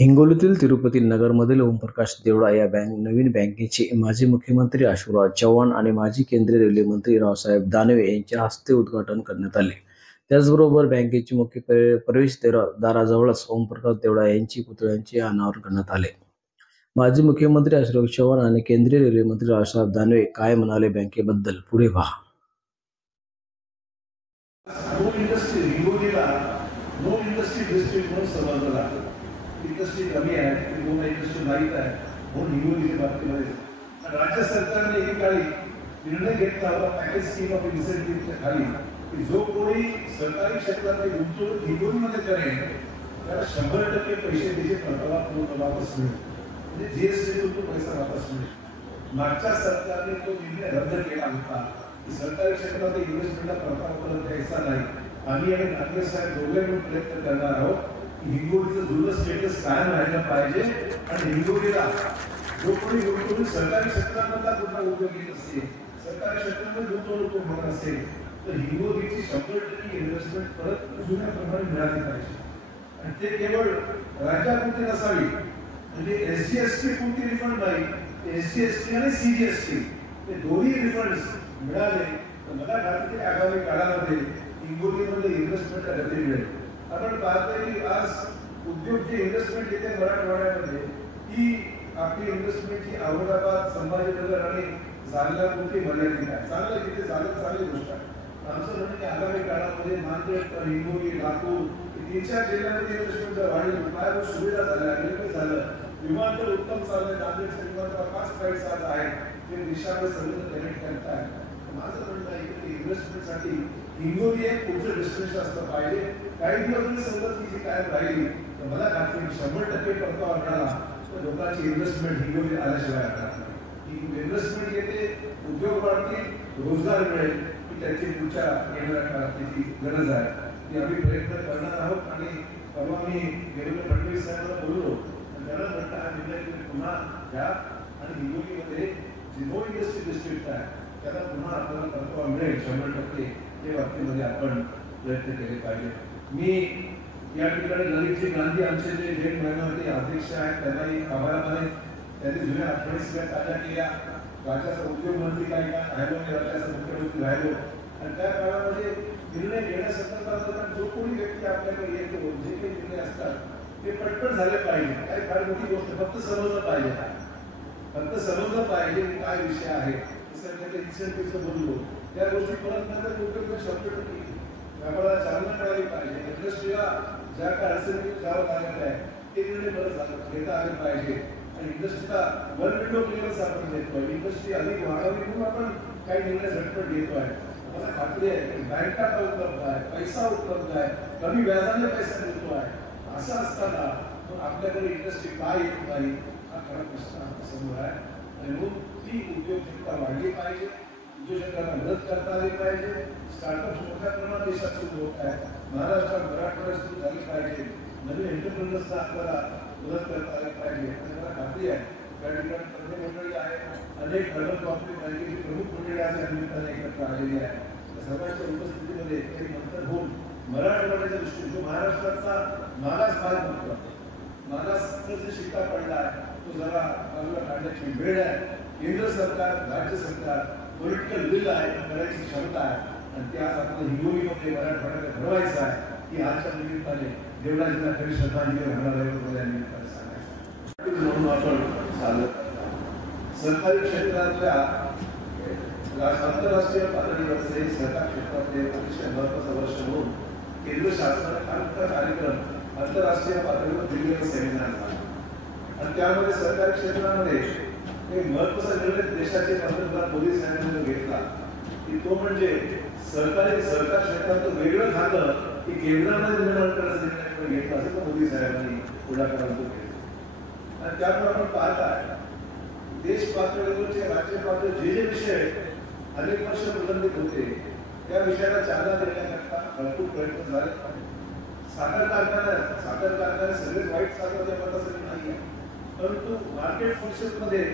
हिंगोलीतील तिरुपती नगरमधील ओमप्रकाश देवळा या नवीन बँकेचे माजी मुख्यमंत्री अशोकराव चव्हाण आणि माजी केंद्रीय रेल्वे मंत्री रावसाहेब दानवे यांच्या हस्ते उद्घाटन करण्यात आले। त्याचबरोबर बँकेचे मुख्य प्रवेशद्वाराजवळच ओमप्रकाश देवळा यांची पुतळ्याचे अनावरण करण्यात आले। माजी मुख्यमंत्री अशोकराव चव्हाण आणि केंद्रीय रेल्वे मंत्री रावसाहेब दानवे काय म्हणाले बँकेबद्दल, पुढे पहा। इंडस्ट्री कमी आहे, इंडस्ट्री माहीत आहे म्हणून हिंगोलीच्या बाबतीमध्ये राज्य सरकारने एकेकाळी निर्णय घेतला होता पॅकेज स्कीम ऑफ इन्सेंटिव्हच्या खाली की जो कोणी सरकारी क्षेत्रामध्ये गुंतवणूक हिंगोलीमध्ये करेल त्याला 100% पैसे त्याचे परतावा पूर्ण वापस मिळेल, म्हणजे जीएसटीतून तो पैसा वापस मिळेल। मागच्या सरकारने तो निर्णय रद्द केला होता की सरकारी क्षेत्रामध्ये इन्व्हेस्टमेंटला परतावा परत द्यायचा नाही। आम्ही आणि नागपूर साहेब दोघे मिळून प्रयत्न करणार आहोत हिंगोलीचं जुनं स्टेटस कायम राहिलं पाहिजे आणि हिंगोलीला जो कोणी गुंतवणूक सरकारी क्षेत्रामधला कुठला उद्योग येत असेल, सरकारी क्षेत्रामध्ये गुंतवणूक होत असेल तर हिंगोलीची 100% इन्व्हेस्टमेंट परत जुन्या प्रमाणे मिळाली पाहिजे आणि ते केवळ राज्यापुरती नसावी, म्हणजे एसजीएसटी पुरती रिफंड नाही, एसजीएसटी आणि सीजीएसटी हे दोन्ही रिफंड मिळाले तर मला खात्री आगामी काळामध्ये हिंगोलीमध्ये इन्व्हेस्टमेंटला गती मिळेल। आपण पाहतोय की आज उद्योगची इन्व्हेस्टमेंट येते मराठवाड्यामध्ये ही आपली इन्व्हेस्टमेंटची औरंगाबाद, संभाजीनगर आणि जालन्यापुरती मर्यादित आहे। चांगलं तिथे झालं, चांगली गोष्ट आहे। आमचं म्हणणं की आगामी काळामध्ये नांदेड, हिंगोली, लातूर 3-4 जिल्ह्यांमध्ये इन्व्हेस्टमेंट जर वाढली, पायाभूत सुविधा झाल्या, रेल्वे झालं, विमानतळ उत्तम चाललंय, नांदेडचं विमानतळ 5 फ्लाईट्स आज आहेत जे देशामध्ये सगळं कनेक्ट करत आहे। माझं म्हणणं आहे की इन्व्हेस्टमेंटसाठी हिंगोली एक पुढचं डेस्टिनेशन असलं पाहिजे। काही दिवस संगत जी कायम राहिली तर मला खात्री 100% परतावा मिळाला तर लोकांची इन्व्हेस्टमेंट हिंगोली आल्याशिवाय राहणार नाही। इन्व्हेस्टमेंट येते, उद्योग वाढतील, रोजगार मिळेल ही त्याची पुढच्या येणाऱ्या काळात त्याची गरज आहे, ती आम्ही प्रयत्न करणार आहोत। आणि परवा मी देवेंद्र फडणवीस साहेबांना बोललो आणि त्यांना म्हटलं हा निर्णय तुम्ही पुन्हा घ्या आणि हिंगोलीमध्ये जे नो इंडस्ट्री डिस्ट्रिक्ट आहे त्याला पुन्हा आपल्याला परतावा मिळेल 100%, हे बाबतीमध्ये आपण प्रयत्न केले पाहिजे। मी या ठिकाणी ललितजी गांधी आमचे जे जेट महिन्यामध्ये अध्यक्ष आहेत त्यांनाही आभार माने, त्यांनी जुन्या आठवणी सगळ्या ताज्या केल्या। राज्याचा उद्योग मंत्री काही काळ राहिलो, मी राज्याचा मुख्यमंत्री राहिलो आणि त्या काळामध्ये निर्णय घेण्यासंदर्भात जो कोणी व्यक्ती आपल्याकडे येतो, जे काही निर्णय असतात ते पटपट झाले पाहिजे। काही फार मोठी गोष्ट फक्त समजलं पाहिजे, फक्त समजलं पाहिजे की काय विषय आहे। सगळ्या इन्सेंटिव्हचं बोललो त्या गोष्टी परत नंतर उद्योग 100% व्यापाराला चालना मिळाली पाहिजे। इंडस्ट्रीला ज्या काय अडचणीतून जावं लागत आहे ते निर्णय परत घेता आले पाहिजे आणि इंडस्ट्रीला वन विंडो क्लिअरन्स आपण देतोय, इंडस्ट्री अधिक वाढावी म्हणून आपण काही निर्णय झटपट घेतोय। मला खात्री आहे की बँका उपलब्ध आहे, पैसा उपलब्ध आहे, कमी व्याजाने पैसा देतो आहे, असं असताना आपल्याकडे इंडस्ट्री काय येत नाही हा खरा प्रश्न आपल्या समोर आहे आणि म्हणून ती उद्योजकता वाढली पाहिजे, उद्योजकांना मदत करता आली पाहिजे। स्टार्टअप मोठ्या प्रमाणात देशात सुरू होत आहे, महाराष्ट्रात मराठवाड्यात सुरू झाली पाहिजे, नवीन एंटरप्रेन्योर्सना आपल्याला मदत करता आली पाहिजे आणि मला खात्री आहे त्या ठिकाणी तज्ञ मंडळी आहे, अनेक अर्बन कॉर्पोरेट बँकेची प्रमुख मंडळी आज या निमित्ताने एकत्र आलेली आहे। सर्वांच्या उपस्थितीमध्ये काही मंथन होऊन मराठवाड्याच्या दृष्टीने जो महाराष्ट्राचा मागास भाग म्हणतो, मागासचा जे शिक्का पडला आहे तो जरा बाजूला काढण्याची वेळ आहे। केंद्र सरकार, राज्य सरकार पॉलिटिकल विल आहे, करायची क्षमता आहे आणि ते आज आपल्या हिंगोलीमध्ये मराठवाड्याला घडवायचं आहे की आजच्या निमित्ताने देवराजींना खरी श्रद्धांजली राहणार आहे या निमित्ताने सांगायचं म्हणून आपण चालत सरकारी क्षेत्रातल्या आंतरराष्ट्रीय पातळीवरचे सरकार क्षेत्रातले अतिशय महत्वाचं वर्ष म्हणून केंद्र शासनाने अनेक कार्यक्रम आंतरराष्ट्रीय पातळीवर दिलेले सेमिनार झाले आणि त्यामध्ये सरकारी क्षेत्रामध्ये एक महत्वाचा निर्णय देशाचे पंतप्रधान मोदी साहेबांनी घेतला की तो म्हणजे सरकार क्षेत्रात वेगळं खातं की केंद्रामध्ये निर्माण करण्याचा निर्णय घेतला असं मोदी साहेबांनी पुढाकार घेतला आणि त्यामुळे आपण पाहताय देश पातळीवरचे राज्य पातळीवर जे विषय अनेक वर्ष प्रलंबित होते त्या विषयाला चालना देण्याकरता भरपूर प्रयत्न झाले। साखर कारखाने सगळेच वाईट साखर त्या पद्धतीने नाही आहे, परंतु मार्केट फोर्सेसमध्ये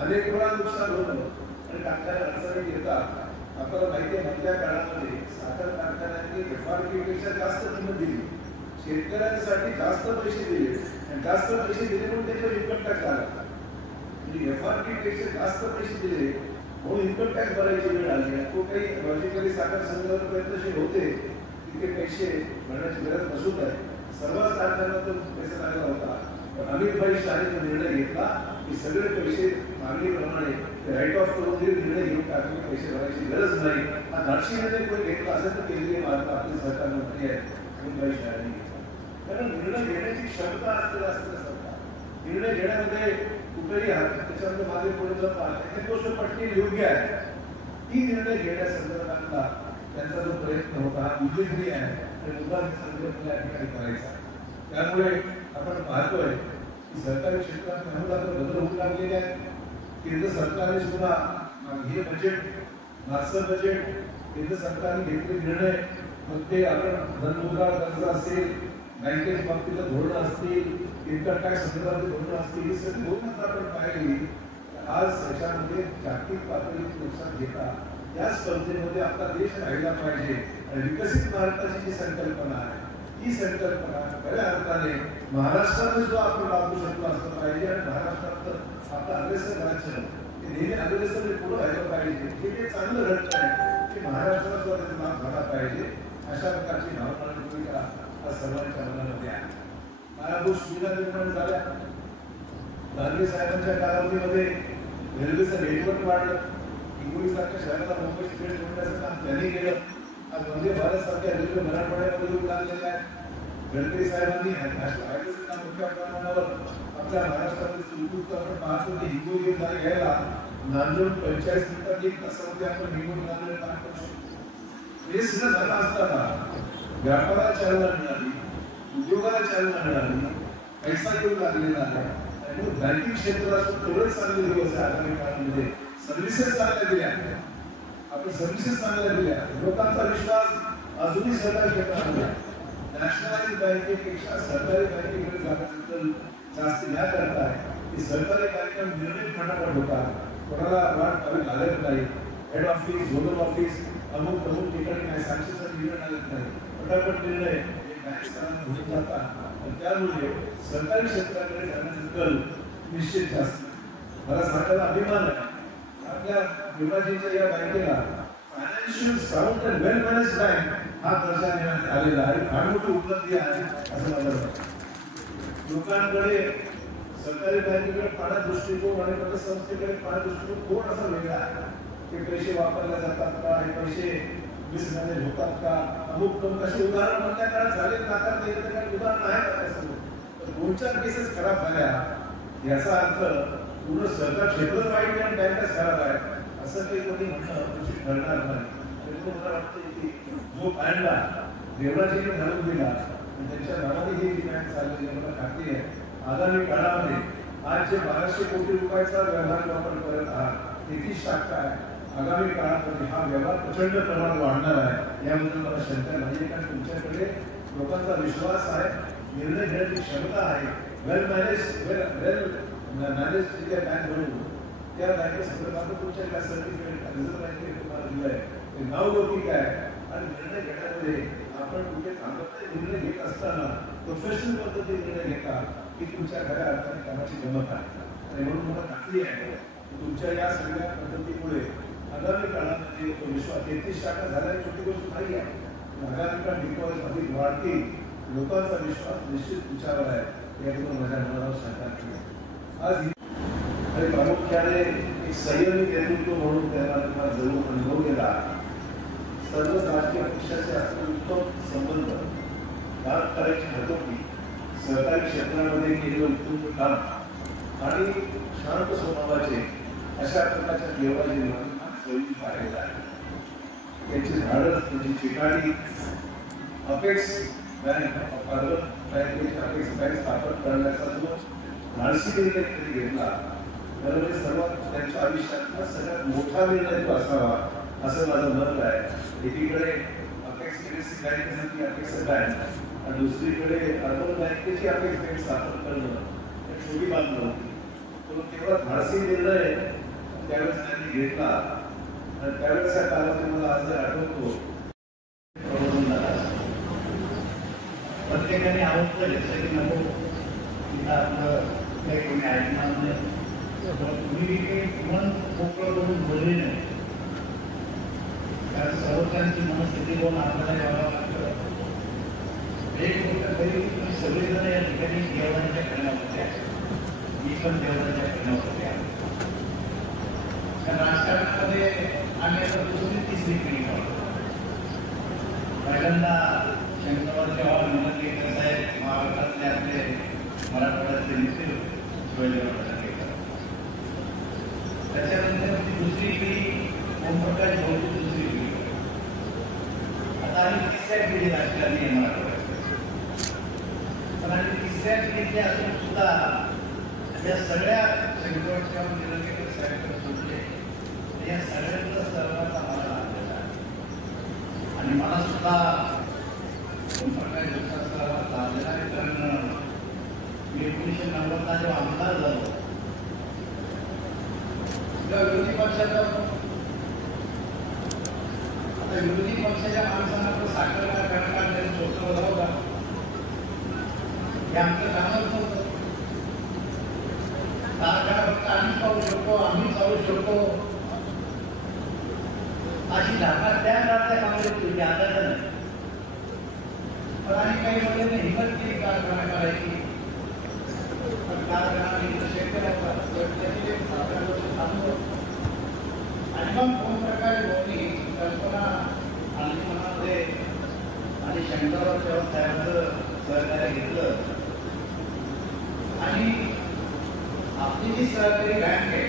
अनेक वेळा नुकसान होतं आणि कारखाने अडचणी येतात। आपल्याला माहिती आहे मधल्या काळामध्ये साखर कारखान्यांनी एफआरपी पेक्षा जास्त किंमत दिली, शेतकऱ्यांसाठी जास्त पैसे दिले आणि जास्त पैसे दिले म्हणून त्याच्यावर इन्कम टॅक्स आला. म्हणजे FRP पेक्षा जास्त पैसे दिले म्हणून इन्कम टॅक्स भरायची वेळ आली. तो काही लॉजिकली साकार संदर्भात प्रयत्नशील होते तिथे पैसे भरण्याची गरज नसून आहे. सर्वच राज्यांना तो पैसा लागला होता. पण अमितभाई शहाने निर्णय घेतला की सगळे पैसे मागणीप्रमाणे राईट ऑफ करून निर्णय घेऊन टाकले, पैसे भरायची गरज नाही. हा धाडसी निर्णय कोणी घेतला असेल तर केंद्रीय आपले सरकार मंत्री आहे अमितभाई शहाने घेतला. कारण निर्णय घेण्याची क्षमता असलेला असतं सरकार. निर्णय घेण्यामध्ये कुठेही त्याच्यामध्ये मागे पुढे जातात एखादी गोष्ट पटकन योग्य आहे ती निर्णय घेण्यासंदर्भातला त्यांचा जो प्रयत्न होता उल्लेखनीय आहे आणि मुद्दा संदर्भात या ठिकाणी करायचा. त्यामुळे आपण पाहतोय की सरकारी क्षेत्रात आमूलाग्र बदल होऊ लागलेले आहेत. केंद्र सरकारने सुद्धा हे बजेट मास्टर बजेट केंद्र सरकारने घेतलेले निर्णय मग ते आपण धनमुद्रा कर्ज असेल, बँकेच्या बाबतीतलं धोरणं असतील, इन्कम टॅक्स संदर्भातली धोरणं असतील, ही सगळी धोरणं आपण पाहिली. आज याच्यामध्ये जागतिक पातळीवर नुकसान घेता या स्पर्धेमध्ये आपला देश राहिला पाहिजे आणि विकसित भारताची जी संकल्पना आहे ही संकल्पना खऱ्या अर्थाने महाराष्ट्राने सुद्धा आपण लागू शकलो असलं पाहिजे. आणि महाराष्ट्रात आपलं अग्रेसर राज्य ते नेहमी अग्रेसर पुढे व्हायला पाहिजे. हे ते चांगलं घडत आहे की महाराष्ट्राला सुद्धा त्याचा लाभ झाला पाहिजे. अशा प्रकारची भावना भूमिका सर्वांच्या मनामध्ये आहे. पायाभूत सुविधा निर्माण झाल्या. गांधी साहेबांच्या कालावधीमध्ये रेल्वेचं नेटवर्क वाढलं. हिंगोलीसारख्या शहराला मुंबईशी थेट जोडण्याचं काम त्यांनी केलं. आज वंदे भारत सारख्या रेल्वे मराठवाड्यामध्ये येऊ लागलेल्या आहेत. गडकरी साहेबांनी हायवेचं काम मोठ्या प्रमाणावर आपल्या महाराष्ट्रामध्ये सुरू आपण पाहतो की हिंगोली घ्यायला नांदेड 45 मिनिटात 1 तासामध्ये आपण हिंगोली नांदेड काम करू शकतो. हे सगळं झालं असताना व्यापाराला चालना मिळाली, उद्योगाला चालना मिळाली, पैसा येऊ लागलेला आहे. आणि बँकिंग क्षेत्रात तेवढेच चांगले दिवस आहे आगामी काळामध्ये. सर्व्हिसेस चांगल्या दिल्या, आपण सर्व्हिसेस चांगल्या दिल्या. लोकांचा विश्वास अजूनही सरकारी क्षेत्रामध्ये नॅशनलाइज बँकेपेक्षा सरकारी बँकेकडे जाण्याबद्दल जास्त न्याय करत आहे की सरकारी बँका निर्णय फटाफट होतात, कोणाला वाट लागत नाही. हेड ऑफिस, झोनल ऑफिस अमुक ठिकाणी काय साक्षीचा निर्णय लागत नाही, फटाफट निर्णय होऊन जातात. त्यामुळे सरकारी क्षेत्राकडे जाण्याचा कल निश्चित जास्त. मला सांगायला अभिमान आहे आपल्या विभाजीच्या या बँकेला financial sound and well manage bank हा दर्जा देण्यात आलेला आहे. फार मोठी उपलब्धी आहे असं मला वाटतं. लोकांकडे सरकारी बँकेकडे पाहण्याचा दृष्टिकोन आणि पतसंस्थेकडे पाहण्याचा दृष्टिकोन थोडासा वेगळा आहे. ते पैसे वापरले जातात का, हे पैसे मिसमॅनेज होतात का, अमुक असे उदाहरण मधल्या काळात झाले नाकारता येतं काही उदाहरण आहे का त्यासमोर. 2-4 केसेस खराब झाल्या याचा अर्थ पूर्ण सरकार क्षेत्र वाईट आणि बँका खराब आहे असं काही कोणी म्हणणं उचित ठरणार नाही. मला वाटतं की जो बँडला देवराजीने घालून दिला आणि त्यांच्या नावाने ही बँक चाललेली मला खात्री आहे आगामी काळामध्ये आज जे 1200 कोटी रुपयाचा व्यवहार वापर करत आहात 33 शाखा आहे. आगामी काळामध्ये हा व्यवहार प्रचंड प्रमाणात वाढणार आहे याबद्दल मला शंका नाही. कारण तुमच्याकडे लोकांचा विश्वास आहे, निर्णय घेण्याची क्षमता आहे. वेल मॅनेज बँक म्हणून त्या बँकेसंदर्भात तुमच्या काय सर्टिफिकेट रिझर्व्ह बँकेने तुम्हाला दिलंय ते नावलौकिक आहे. आणि निर्णय घेण्यामध्ये आपण कुठे थांबत नाही. निर्णय घेत असताना प्रोफेशनल पद्धतीने निर्णय घेता की तुमच्या खऱ्या अर्थाने कामाची गमत आहे. आणि म्हणून मला खात्री आहे तुमच्या या सगळ्या पद्धतीमुळे आगामी काळामध्ये तो विश्वास 33 शाखा झाल्याने छोटी गोष्ट नाही आहे. आगामी काळ डिपॉझिट अधिक वाढतील, लोकांचा विश्वास निश्चित तुमच्यावर आहे याबद्दल माझ्या मनावर शंका नाही. आज आणि प्रामुख्याने एक संयमी नेतृत्व म्हणून त्यांना जरूर अनुभव गेला. सर्व राजकीय पक्षाचे असलेले उत्तम संबंध काम करायची हतोटी, सहकारी क्षेत्रामध्ये केलेलं उत्तम काम आणि शांत स्वभावाचे अशा प्रकारच्या देवाजींना पाहिलेला आहे. त्यांची धाडस, त्यांची चिकाटी अपेक्स बँक अपेक्स बँक स्थापन करण्याचा जो धाडसी निर्णय त्यांनी घेतला त्यामुळे सर्वात त्यांच्या आयुष्यातला सगळ्यात मोठा निर्णय तो असावा असं माझं मत आहे. एकीकडे अपेक्स बँकेसाठी अपेक्स बँक आणि दुसरीकडे अर्बन बँकेची अपेक्स बँक स्थापन करणं छोटी बाब नव्हती. तो तेवढा धाडसी निर्णय त्यावेळेस त्यांनी घेतला आणि त्यावेळेसच्या कालावधी मला आज आठवतो. प्रत्येकाने आवडतं लक्षात नको तिथं आपलं काही कोणी ऐकणार नाही. तुम्ही काही मन मोकळं करून बोलले नाही, कारण सर्वकांची मनस्थिती कोण आपल्याला यावं लागतं. एक गोष्ट तरी तुम्ही सगळेजण या ठिकाणी देवाच्या खेळण्यात होत्या, मी पण देवाच्या खेळण्यात होत्या. राजकारणामध्ये आम्ही आता दुसरी तिसरी पिढी पाहतो. पहिल्यांदा शंकरराव चव्हाण निलंगेकर साहेब महाराष्ट्रातले आपले मराठवाड्यातले नेते शिवाजीराव निलंगेकर. त्याच्यानंतर दुसरी पिढी ओमप्रकाश भाऊची दुसरी पिढी. आता आम्ही तिसऱ्या पिढी राजकारणी आहे मराठवाड्यात. पण आम्ही तिसऱ्या पिढीचे असून सुद्धा या सगळ्या शंकरराव चव्हाण निलंगेकर साहेबांकडे सोडले. या सगळ्यांचा सहभाग आम्हाला लागलेला आहे आणि मला सुद्धा ओमप्रकाश भाऊचा सहभाग लाभलेला आहे. कारण मी 1990 जेव्हा आमदार झालो तेव्हा विरोधी पक्षाचा आता विरोधी पक्षाच्या माणसांना साखर कारखाना त्यांनी स्वतः बघावं हे आमचं कामच नव्हतं. कारखाना फक्त आम्हीच पाहू शकतो, आम्ही चालू शकतो अशी धारणा त्या काळातल्या काँग्रेस होती, आता नाही. पण आम्ही काही वेळेला हिंमत केली कारखाना करायची, पण कारखाना शक्य नव्हता. आणि मग ओमप्रकाश भाऊंनी कल्पना आणली मनामध्ये आणि शंकरराव चव्हाण साहेबांचं सहकार्य घेतलं. आणि आपली जी सहकारी बँक आहे,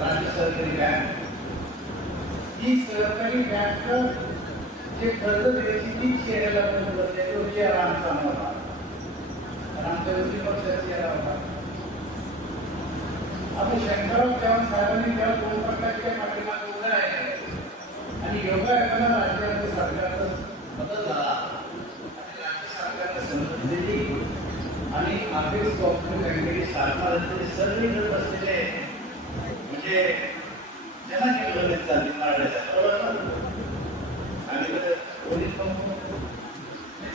राज्य सहकारी बँक, ही सहकारी बँक जे कर्ज द्यायची ती चेहऱ्याला तो चेहरा आमचा नव्हता, आमच्या विरोधी पक्षाचा चेहरा होता. आपण शंकरराव चव्हाण साहेबांनी त्या दोन प्रकारच्या पाठिंबाला उभा आहे आणि योगायोगाने राज्याचं सरकारचा बदल झाला आणि राज्य सरकारने संमती दिली आणि आर्थिक कॉर्पोरेट बँकेची स्थापना झाली. सर्व जर बसलेले म्हणजे ज्यांना केलं चालली मराठ्याच्या आणि पोलीस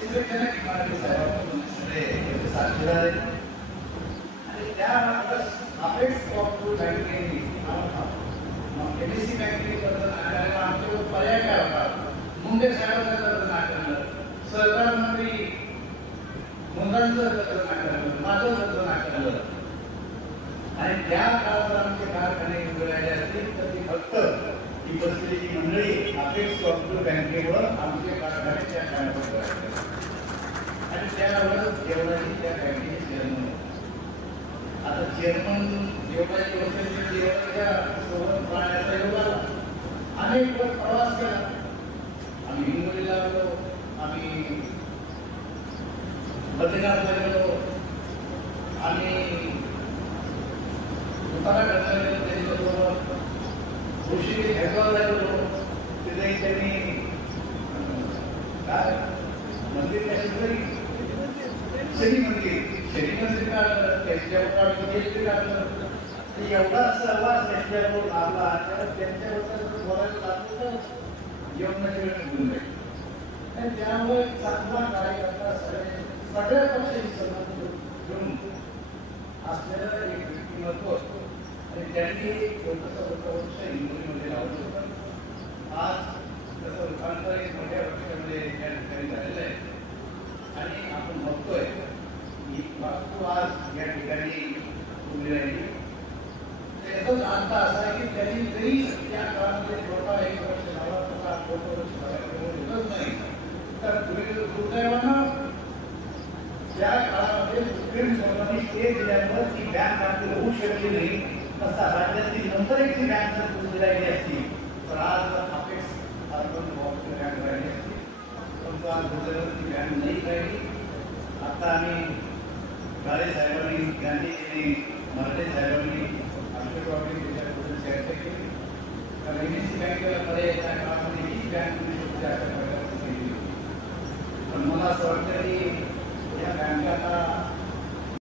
सगळे त्यांना की मराठी साहेब सगळे साक्षीदार आहेत. आणि त्या अपेक्स कॉर्पोरेट बँकेने एबीसी बँकेने कर्ज नाकारलं. आमच्यावर पर्याय काय होता? मुंडे साहेबांचं कर्ज नाकारलं, सहकार मंत्री मुंडांचं कर्ज नाकारलं, माझं कर्ज नाकारलं. आणि त्या काळात आमचे कारखाने उभे राहिले असतील तर ती फक्त ही बसलेली मंडळी अपेक्स कॉर्पोरेट बँकेवर आमचे कारखाने त्या काळात राहिले आणि त्यावर देवळाची त्या बँकेचे चेअरमन. आता चेअरमन देवळाची वस्तूची देवळाच्या सोबत राहण्याचा योग आला. अनेक वर प्रवास केला. आम्ही हिंगोलीला आलो, आम्ही बद्रीनाथला गेलो, आम्ही उत्तराखंडला गेलो त्यांच्याबरोबर, ऋषिकेश हरिद्वारला गेलो. तिथे त्यांनी काय मंदिर कशी तरी शनी मंदिर काढलं, त्यांच्यावर काढलं. एवढा सहवास त्यांच्याबरोबर लाभला, त्यांच्याबरोबर बोलायला लागलं जेवणाची वेळ निघून जाईल. आणि त्यामुळे चांगला कार्यकर्ता सगळ्या पक्षाची संबंध घेऊन असलेलं एक व्यक्तिमत्व आणि त्यांनी वर्ष हिंगोलीमध्ये लावलं होतं. आज त्याचं रूपांतर एक मोठ्या पक्षामध्ये त्या ठिकाणी झालेलं आहे आणि आपण बघतोय की वास्तू आज या ठिकाणी उभी राहिली. त्याचाच अर्थ असा आहे की त्यांनी जरी त्या काळामध्ये छोटा 1 वर्ष झाला तसा 8 वर्ष झालं नाही, तर दुर्दैवानं त्या काळामध्ये सुप्रीम कोर्टाने स्टे दिल्यामुळे ती बँक आपली होऊ शकली नाही. तसा राज्यातील नंतर एक ती बँक जर पुढे राहिली असती तर आज अपेक्स अर्बन कोऑपरेटिव्ह बँक राहिली असती. परंतु आज दुर्दैवानं ती बँक नाही राहिली. आता आम्ही गाडे साहेबांनी, गांधीजींनी, मराठे साहेबांनी अशोकरावनी त्याच्याबद्दल चर्चा केली. कारण एमएससी बँकेला पर्याय त्या काळामध्ये ही बँक होऊ शकते अशा प्रकारची केली. पण मला असं वाटतं की या बँकांना